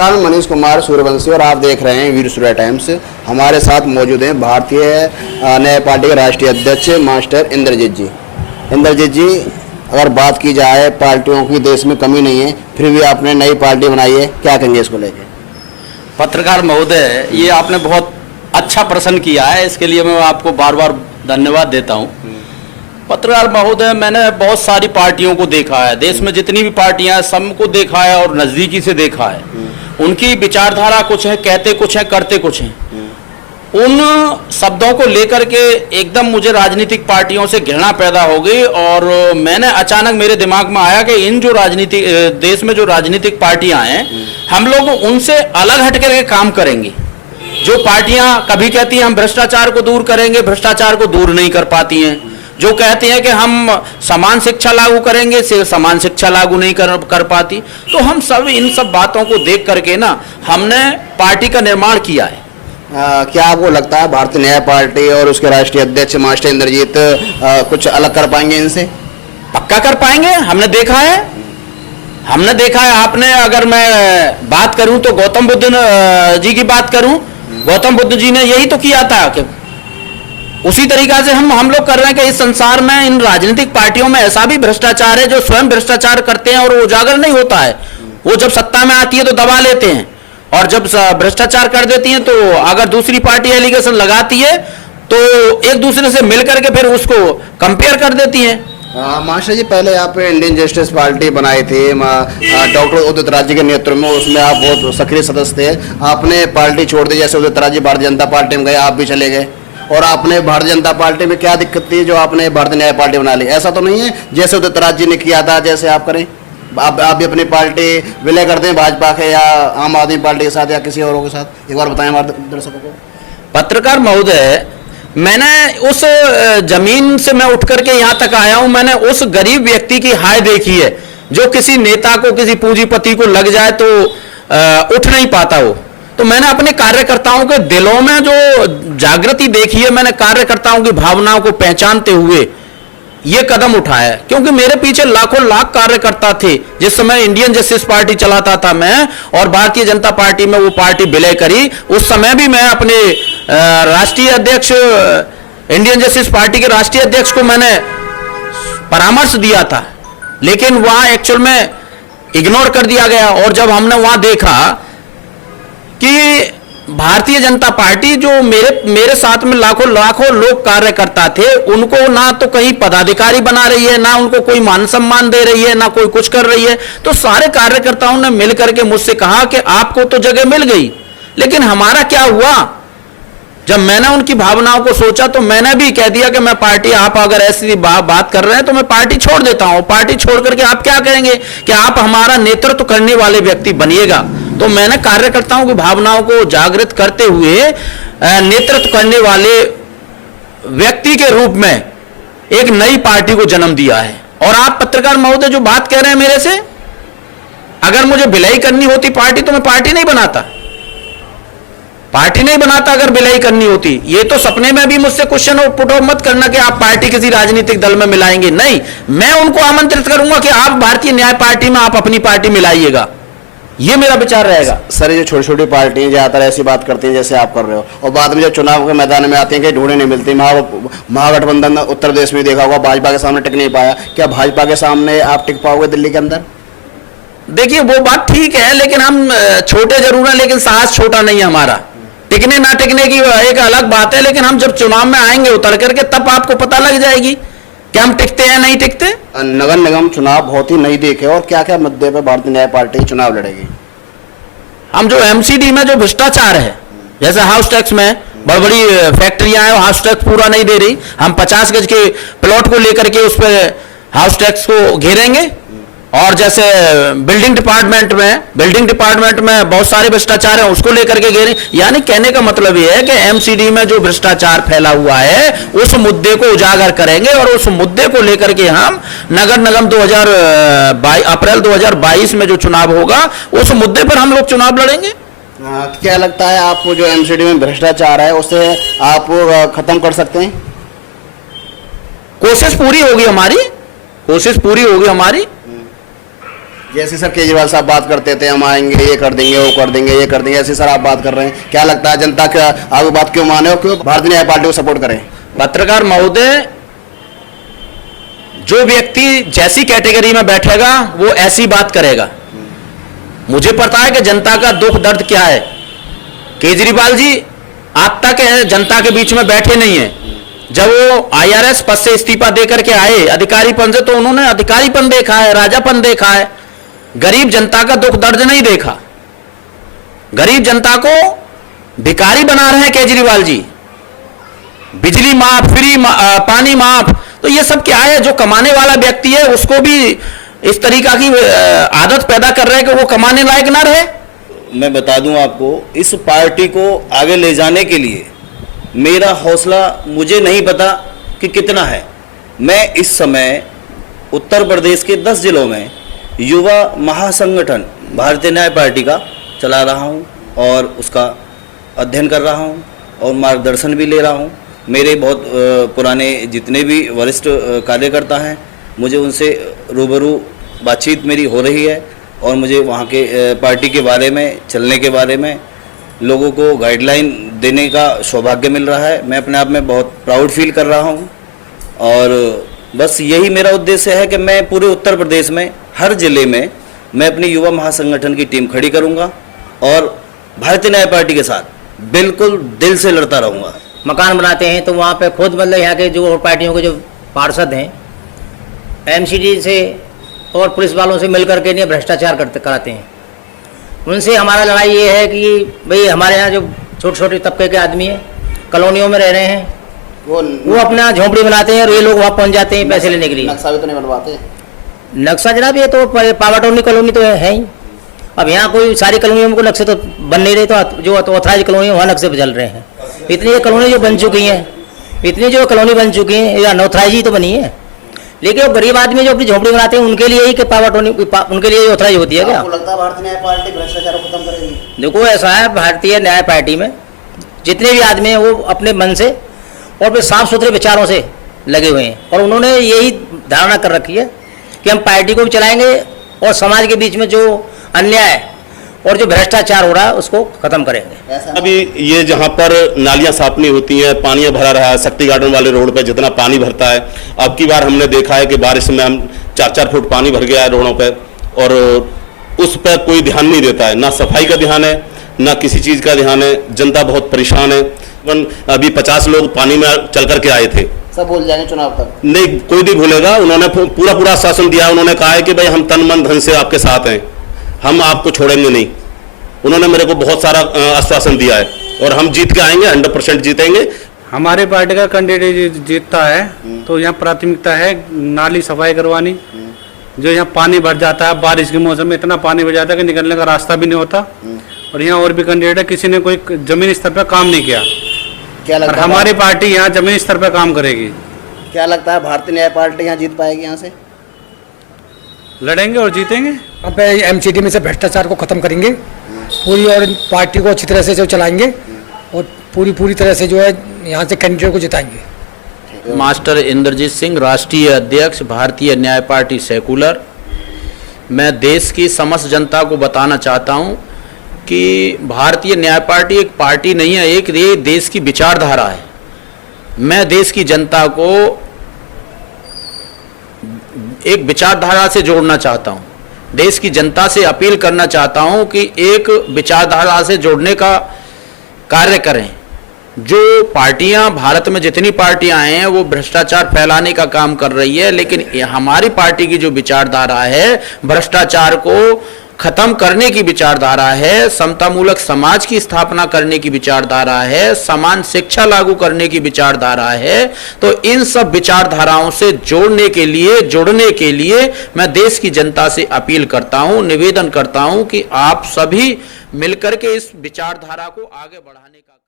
नमस्कार, मनीष कुमार सूर्यवंशी और आप देख रहे हैं वीर सूर्या टाइम्स। हमारे साथ मौजूद हैं भारतीय न्याय पार्टी के राष्ट्रीय अध्यक्ष मास्टर इंद्रजीत जी। इंद्रजीत जी, अगर बात की जाए पार्टियों की देश में कमी नहीं है, फिर भी आपने नई पार्टी बनाई है, क्या कहेंगे इसको लेकर? पत्रकार महोदय, ये आपने बहुत अच्छा प्रश्न किया है, इसके लिए मैं आपको बार बार धन्यवाद देता हूँ। पत्रकार महोदय, मैंने बहुत सारी पार्टियों को देखा है, देश में जितनी भी पार्टियां हैं सबको देखा है और नज़दीकी से देखा है। उनकी विचारधारा कुछ है, कहते कुछ है, करते कुछ हैं। उन शब्दों को लेकर के एकदम मुझे राजनीतिक पार्टियों से घृणा पैदा हो गई और मैंने अचानक मेरे दिमाग में आया कि इन जो राजनीतिक देश में जो राजनीतिक पार्टियां हैं, हम लोग उनसे अलग हट करके काम करेंगे। जो पार्टियां कभी कहती हैं हम भ्रष्टाचार को दूर करेंगे, भ्रष्टाचार को दूर नहीं कर पाती हैं। जो कहते हैं कि हम समान शिक्षा लागू करेंगे, से समान शिक्षा लागू नहीं कर पाती। तो हम सब इन सब बातों को देख करके ना हमने पार्टी का निर्माण किया है। क्या आपको लगता है भारतीय न्याय पार्टी और उसके राष्ट्रीय अध्यक्ष मास्टर इंद्रजीत कुछ अलग कर पाएंगे इनसे? पक्का कर पाएंगे, हमने देखा है। आपने, अगर मैं बात करूं तो गौतम बुद्ध जी की बात करूं, गौतम बुद्ध जी ने यही तो किया था कि उसी तरीका से हम लोग कर रहे हैं कि इस संसार में इन राजनीतिक पार्टियों में ऐसा भी भ्रष्टाचार है जो स्वयं भ्रष्टाचार करते हैं और वो उजागर नहीं होता है। वो जब सत्ता में आती है तो दबा लेते हैं और जब भ्रष्टाचार कर देती हैं तो अगर दूसरी पार्टी एलिगेशन लगाती है तो एक दूसरे से मिलकर के फिर उसको कंपेयर कर देती हैं। मास्टर जी, पहले आप इंडियन जस्टिस पार्टी बनाई थी डॉक्टर उदित राज जी के नेतृत्व में, उसमें आप बहुत सक्रिय सदस्य थे। आपने पार्टी छोड़ दी, जैसे उदित राज जी भारतीय जनता पार्टी में गए, आप भी चले गए। और आपने भारतीय जनता पार्टी में क्या दिक्कत थी जो आपने भारतीय न्याय पार्टी बना ली? ऐसा तो नहीं है जैसे उदित राज जी ने किया था जैसे आप करें? आप भी अपनी पार्टी विलय करते हैं भाजपा के या आम आदमी पार्टी के साथ या किसी और के साथ? एक बार बताएं हमारे दर्शकों को। पत्रकार महोदय, मैंने उस जमीन से मैं उठ करके यहाँ तक आया हूँ। मैंने उस गरीब व्यक्ति की हाय देखी है जो किसी नेता को, किसी पूंजीपति को लग जाए तो उठ नहीं पाता हो। तो मैंने अपने कार्यकर्ताओं के दिलों में जो जागृति देखी है, मैंने कार्यकर्ताओं की भावनाओं को पहचानते हुए ये कदम उठाया, क्योंकि मेरे पीछे लाखों लाख कार्यकर्ता थे। जिस समय इंडियन जस्टिस पार्टी चलाता था मैं और भारतीय जनता पार्टी में वो पार्टी विलय करी, उस समय भी मैं अपने राष्ट्रीय अध्यक्ष, इंडियन जस्टिस पार्टी के राष्ट्रीय अध्यक्ष को मैंने परामर्श दिया था, लेकिन वहां एक्चुअल में इग्नोर कर दिया गया। और जब हमने वहां देखा कि भारतीय जनता पार्टी जो मेरे साथ में लाखों लाखों लोग कार्यकर्ता थे, उनको ना तो कहीं पदाधिकारी बना रही है, ना उनको कोई मान सम्मान दे रही है, ना कोई कुछ कर रही है। तो सारे कार्यकर्ताओं ने मिलकर के मुझसे कहा कि आपको तो जगह मिल गई, लेकिन हमारा क्या हुआ? जब मैंने उनकी भावनाओं को सोचा तो मैंने भी कह दिया कि मैं पार्टी, आप अगर ऐसी बात कर रहे हैं तो मैं पार्टी छोड़ देता हूं। पार्टी छोड़ करके आप क्या करेंगे कि आप हमारा नेतृत्व करने वाले व्यक्ति बनिएगा। तो मैंने कार्यकर्ताओं की भावनाओं को जागृत करते हुए नेतृत्व करने वाले व्यक्ति के रूप में एक नई पार्टी को जन्म दिया है। और आप पत्रकार महोदय जो बात कह रहे हैं मेरे से, अगर मुझे विलय करनी होती पार्टी तो मैं पार्टी नहीं बनाता, अगर विलय करनी होती। ये तो सपने में भी मुझसे क्वेश्चन पुट ऑफ मत करना कि आप पार्टी किसी राजनीतिक दल में मिलाएंगे। नहीं, मैं उनको आमंत्रित करूंगा कि आप भारतीय न्याय पार्टी में आप अपनी पार्टी मिलाइएगा। ये मेरा विचार रहेगा। सर, ये छोटी छोटी पार्टियां ज्यादातर ऐसी बात करती हैं जैसे आप कर रहे हो, और बाद में जब चुनाव के मैदान में आते हैं कि ढूंढे नहीं मिलती। महागठबंधन उत्तर प्रदेश में देखा होगा, भाजपा के सामने टिक नहीं पाया। क्या भाजपा के सामने आप टिक पाओगे दिल्ली के अंदर? देखिए, वो बात ठीक है, लेकिन हम छोटे जरूर हैं, लेकिन साहस छोटा नहीं है हमारा। टिकने ना टिकने की एक अलग बात है, लेकिन हम जब चुनाव में आएंगे उतर करके तब आपको पता लग जाएगी कि हम टिकते हैं नहीं टिकते। नगर निगम चुनाव बहुत ही नहीं देखे, और क्या क्या मुद्दे पे भारतीय न्याय पार्टी चुनाव लड़ेगी? हम जो एमसीडी में जो भ्रष्टाचार है, जैसे हाउस टैक्स में बड़ी बड़ी फैक्ट्रियां हैं, हाउस टैक्स पूरा नहीं दे रही। हम 50 गज के प्लॉट को लेकर के उस पर हाउस टैक्स को घेरेंगे। और जैसे बिल्डिंग डिपार्टमेंट में बहुत सारे भ्रष्टाचार हैं, उसको लेकर के घेरें। यानी कहने का मतलब ये है कि एमसीडी में जो भ्रष्टाचार फैला हुआ है उस मुद्दे को उजागर करेंगे और उस मुद्दे को लेकर के हम नगर निगम अप्रैल 2022 में जो चुनाव होगा उस मुद्दे पर हम लोग चुनाव लड़ेंगे। क्या लगता है आपको जो एमसीडी में भ्रष्टाचार है उसे आप खत्म कर सकते हैं? कोशिश पूरी होगी हमारी। जैसे सर केजरीवाल साहब बात करते थे हम आएंगे, ये कर देंगे, वो कर देंगे, ये कर देंगे, ऐसे सर आप बात कर रहे हैं, क्या लगता है जनता का आप वो बात क्यों माने और क्यों भारतीय न्याय पार्टी को सपोर्ट करें? पत्रकार महोदय, जो व्यक्ति जैसी कैटेगरी में बैठेगा वो ऐसी बात करेगा। मुझे पता है कि जनता का दुख दर्द क्या है। केजरीवाल जी आज तक जनता के बीच में बैठे नहीं है। जब वो आईआरएस पद से इस्तीफा देकर के आए अधिकारी पद से, तो उन्होंने अधिकारीपन देखा है, राजापन देखा है, गरीब जनता का दुख दर्द नहीं देखा। गरीब जनता को भिखारी बना रहे हैं केजरीवाल जी। बिजली माफ, फ्री पानी माफ, तो ये सब क्या है? जो कमाने वाला व्यक्ति है उसको भी इस तरीका की आदत पैदा कर रहे हैं कि वो कमाने लायक ना रहे। मैं बता दूं आपको, इस पार्टी को आगे ले जाने के लिए मेरा हौसला मुझे नहीं पता कि कितना है। मैं इस समय उत्तर प्रदेश के 10 जिलों में युवा महासंगठन भारतीय न्याय पार्टी का चला रहा हूं और उसका अध्ययन कर रहा हूं और मार्गदर्शन भी ले रहा हूं। मेरे बहुत पुराने जितने भी वरिष्ठ कार्यकर्ता हैं, मुझे उनसे रूबरू बातचीत मेरी हो रही है और मुझे वहाँ के पार्टी के बारे में, चलने के बारे में लोगों को गाइडलाइन देने का सौभाग्य मिल रहा है। मैं अपने आप में बहुत प्राउड फील कर रहा हूँ और बस यही मेरा उद्देश्य है कि मैं पूरे उत्तर प्रदेश में हर जिले में मैं अपनी युवा महासंगठन की टीम खड़ी करूँगा और भारतीय न्याय पार्टी के साथ बिल्कुल दिल से लड़ता रहूँगा। मकान बनाते हैं तो वहाँ पे खुद मतलब यहाँ के जो पार्टियों के जो पार्षद हैं एमसीडी से और पुलिस वालों से मिलकर के नहीं भ्रष्टाचार कराते हैं। उनसे हमारा लड़ाई ये है कि भाई हमारे यहाँ जो छोटे छोटे तबके के आदमी हैं, कॉलोनियों में रह रहे हैं, वो अपना झोंपड़ी बनाते हैं और ये लोग वहाँ पहुँच जाते हैं पैसे लेने के लिए। नक्शा भी तो नहीं बनवाते? नक्शा जनाब ये तो पावाटोनी कॉलोनी तो है ही। अब यहाँ कोई सारी कॉलोनियों में कोई नक्शे तो बन नहीं रहे, तो जो ऑथराइज कॉलोनी है वहाँ नक्शे चल रहे हैं। इतनी कॉलोनी जो बन चुकी हैं, इतनी जो कॉलोनी बन चुकी हैं, या अनऑथराइज ही तो बनी है। लेकिन वो गरीब आदमी जो अपनी झोंपड़ी बनाते हैं उनके लिए ही कि पावाटोनी उनके लिए ऑथराइज होती है क्या? आपको लगता है भारतीय न्याय पार्टी भ्रष्टाचार को खत्म करेगी? देखो ऐसा है, भारतीय न्याय पार्टी में जितने भी आदमी हैं वो अपने मन से और फिर साफ सुथरे विचारों से लगे हुए हैं और उन्होंने यही धारणा कर रखी है कि हम पार्टी को भी चलाएंगे और समाज के बीच में जो अन्याय और जो भ्रष्टाचार हो रहा है उसको खत्म करेंगे। अभी ये जहाँ पर नालियां साफ नहीं होती हैं, पानी भरा रहा है, शक्ति गार्डन वाले रोड पे जितना पानी भरता है, अब की बार हमने देखा है कि बारिश में हम 4-4 फुट पानी भर गया है रोडों पे और उस पर कोई ध्यान नहीं देता है। ना सफाई का ध्यान है, ना किसी चीज का ध्यान है। जनता बहुत परेशान है। अभी 50 लोग पानी में चल करके आए थे। सब भूल जाएंगे चुनाव तक? नहीं, कोई नहीं भूलेगा। उन्होंने पूरा आश्वासन दिया। उन्होंने कहा है कि भाई हम तन मन धन से आपके साथ हैं, हम आपको छोड़ेंगे नहीं। उन्होंने मेरे को बहुत सारा आश्वासन दिया है और हम जीत के आएंगे, 100% जीतेंगे। हमारे पार्टी का कैंडिडेट जीतता है तो यहाँ प्राथमिकता है नाली सफाई करवानी। जो यहाँ पानी भर जाता है, बारिश के मौसम में इतना पानी भर जाता है कि निकलने का रास्ता भी नहीं होता। और यहाँ और भी कैंडिडेट है, किसी ने कोई जमीनी स्तर पर काम नहीं किया। क्या लगता है हमारी पार्टी यहाँ जमीनी स्तर पर काम करेगी। क्या लगता है भारतीय न्याय पार्टी यहाँ जीत पाएगी? यहाँ से लड़ेंगे और जीतेंगे। अब एमसीडी में से भ्रष्टाचार को खत्म करेंगे पूरी और पार्टी को अच्छी तरह से जो चलाएंगे और पूरी तरह से जो है यहाँ से कैंडिडेट को जिताएंगे। मास्टर इंद्रजीत सिंह, राष्ट्रीय अध्यक्ष, भारतीय न्याय पार्टी सेकुलर। मैं देश की समस्त जनता को बताना चाहता हूँ कि भारतीय न्याय पार्टी एक पार्टी नहीं है, एक ये देश की विचारधारा है। मैं देश की जनता को एक विचारधारा से जोड़ना चाहता हूँ। देश की जनता से अपील करना चाहता हूँ कि एक विचारधारा से जोड़ने का कार्य करें। जो पार्टियां भारत में जितनी पार्टियां हैं वो भ्रष्टाचार फैलाने का काम कर रही है, लेकिन हमारी पार्टी की जो विचारधारा है भ्रष्टाचार को खत्म करने की विचारधारा है, समतामूलक समाज की स्थापना करने की विचारधारा है, समान शिक्षा लागू करने की विचारधारा है। तो इन सब विचारधाराओं से जुड़ने के लिए मैं देश की जनता से अपील करता हूं, निवेदन करता हूं कि आप सभी मिलकर के इस विचारधारा को आगे बढ़ाने का